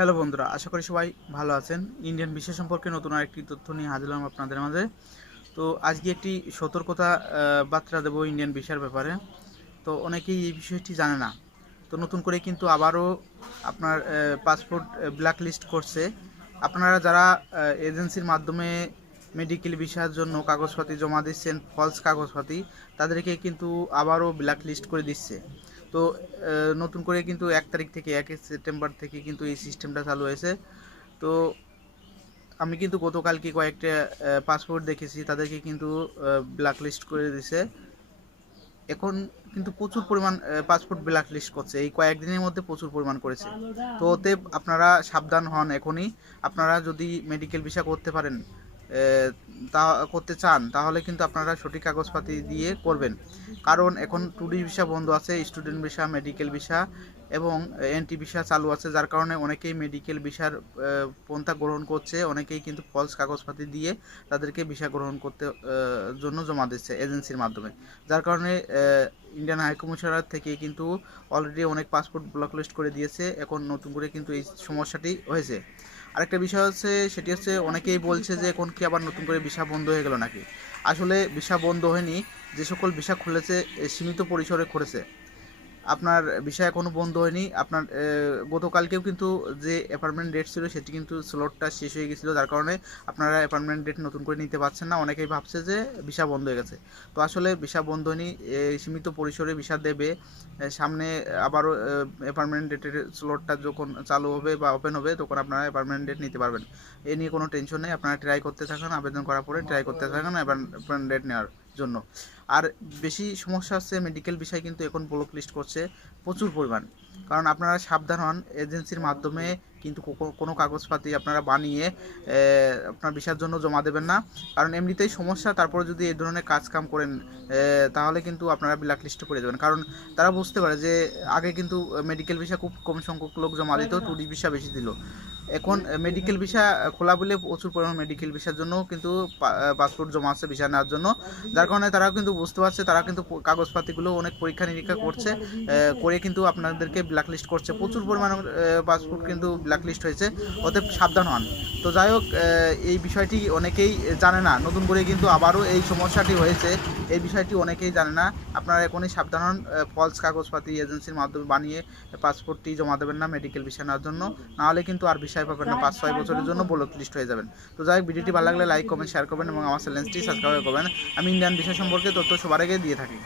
Hello বন্ধুরা, আশা করি সবাই ভালো আছেন। ইন্ডিয়ান ভিসা সম্পর্কে নতুন আরেকটি তথ্য নিয়ে হাজির হলাম আপনাদের মাঝে। তো আজকে একটি সতর্কতা বার্তা দেবো ইন্ডিয়ান ভিসার ব্যাপারে। তো অনেকেই এই বিষয়টি জানে না। তো নতুন করে কিন্তু আবারও আপনার পাসপোর্ট ব্ল্যাক লিস্ট করছে। আপনারা যারা এজেন্সির মাধ্যমে মেডিকেল ভিসার জন্য কাগজপাতি জমা দিচ্ছেন, ফলস কাগজপাতি, তাদেরকে কিন্তু আবারও ব্ল্যাক লিস্ট করে দিচ্ছে। তো নতুন করে কিন্তু 1 তারিখ থেকে 1 সেপ্টেম্বর থেকে কিন্তু এই সিস্টেমটা চালু হয়েছে। তো আমি কিন্তু গতকালকে কয়েকটা পাসপোর্ট দেখেছি, তাদেরকে কিন্তু ব্ল্যাক লিস্ট করে দিছে। এখন কিন্তু প্রচুর পরিমাণ পাসপোর্ট ব্ল্যাক লিস্ট করছে, এই কয়েকদিনের মধ্যে প্রচুর পরিমাণ করেছে। তো ওতে আপনারা সাবধান হন এখনই। আপনারা যদি মেডিকেল ভিসা করতে পারেন, তা করতে চান, তাহলে কিন্তু আপনারা সঠিক কাগজপাতি দিয়ে করবেন। কারণ এখন ট্যুরিস্ট ভিসা বন্ধ আছে, স্টুডেন্ট ভিসা, মেডিকেল ভিসা এবং এনটি ভিসা চালু আছে, যার কারণে অনেকেই মেডিকেল ভিসার পন্থা গ্রহণ করছে। অনেকেই কিন্তু ফলস কাগজপাতি দিয়ে তাদেরকে ভিসা গ্রহণ করতে জন্য জমা দিচ্ছে এজেন্সির মাধ্যমে। যার কারণে ইন্ডিয়ান হাই কমিশনার থেকে কিন্তু অলরেডি অনেক পাসপোর্ট ব্লকলিস্ট করে দিয়েছে। এখন নতুন করে কিন্তু এই সমস্যাটি হয়েছে। আরেকটা বিষয় হচ্ছে, সেটি হচ্ছে অনেকেই বলছে যে এখন কি আবার নতুন করে ভিসা বন্ধ হয়ে গেল নাকি। আসলে ভিসা বন্ধ হয়নি। যে সকল ভিসা খুলেছে সীমিত পরিসরে খুলেছে। আপনার ভিসা এখনও বন্ধ হয়নি। আপনার গতকালকেও কিন্তু যে অ্যাপয়েন্টমেন্ট ডেট ছিল সেটি কিন্তু স্লটটা শেষ হয়ে গেছিলো, যার কারণে আপনারা অ্যাপয়েন্টমেন্ট ডেট নতুন করে নিতে পারছেন না। অনেকেই ভাবছে যে ভিসা বন্ধ হয়ে গেছে। তো আসলে ভিসা বন্ধ হয়নি, সীমিত পরিসরে ভিসা দেবে। সামনে আবারও অ্যাপয়েন্টমেন্ট ডেটের স্লটটা যখন চালু হবে বা ওপেন হবে, তখন আপনারা অ্যাপয়েন্টমেন্ট ডেট নিতে পারবেন। এ নিয়ে কোনো টেনশন নেই। আপনারা ট্রাই করতে থাকুন, আবেদন করার পরে ট্রাই করতে থাকুন অ্যাপয়েন্টমেন্ট ডেট নেওয়ার জন্য। আর বেশি সমস্যা হচ্ছে মেডিকেল বিষয় কিন্তু এখন ব্লক লিস্ট করছে প্রচুর পরিমাণ। কারণ আপনারা সাবধান হন, এজেন্সির মাধ্যমে কিন্তু কোনো কাগজপাতি আপনারা বানিয়ে আপনার ভিসার জন্য জমা দেবেন না। কারণ এমনিতেই সমস্যা, তারপরে যদি এই ধরনের কাজ কাম করেন তাহলে কিন্তু আপনারা ব্ল্যাক লিস্টে পড়ে যাবেন। কারণ তারা বুঝতে পারে যে আগে কিন্তু মেডিকেল ভিসা খুব কম সংখ্যক লোক জমা দিত, ট্যুরিস্ট ভিসা বেশি দিল। এখন মেডিকেল ভিসা খোলা বলে প্রচুর পরিমাণ মেডিকেল ভিসার জন্য কিন্তু পাসপোর্ট জমা আছে ভিসা নেওয়ার জন্য। যার কারণে তারা কিন্তু বুঝতে পারছে, তারা কিন্তু কাগজপাতিগুলো অনেক পরীক্ষা নিরীক্ষা করছে, করে কিন্তু আপনাদেরকে ব্ল্যাকলিস্ট করছে। প্রচুর পরিমাণ পাসপোর্ট কিন্তু ব্ল্যাকলিস্ট হয়েছে, ওতে সাবধান হন। তো যাই হোক, এই বিষয়টি অনেকেই জানে না। নতুন করে কিন্তু আবারও এই সমস্যাটি হয়েছে, এই বিষয়টি অনেকেই জানে না। আপনারা এখনই সাবধান হন। ফলস কাগজপাতি এজেন্সির মাধ্যমে বানিয়ে পাসপোর্টটি জমা দেবেন না মেডিকেল ভিসা নেওয়ার জন্য, নাহলে কিন্তু আর ভিসাই পাবেন না, 5-6 বছরের জন্য ব্লক লিস্ট হয়ে যাবেন। তো যাই হোক, ভিডিওটি ভালো লাগলে লাইক কমেন্ট শেয়ার করবেন এবং আমার চ্যানেলটি সাবস্ক্রাইব করবেন। আমি ইন্ডিয়ান ভিসা সম্পর্কে তথ্য সবার আগে দিয়ে থাকি।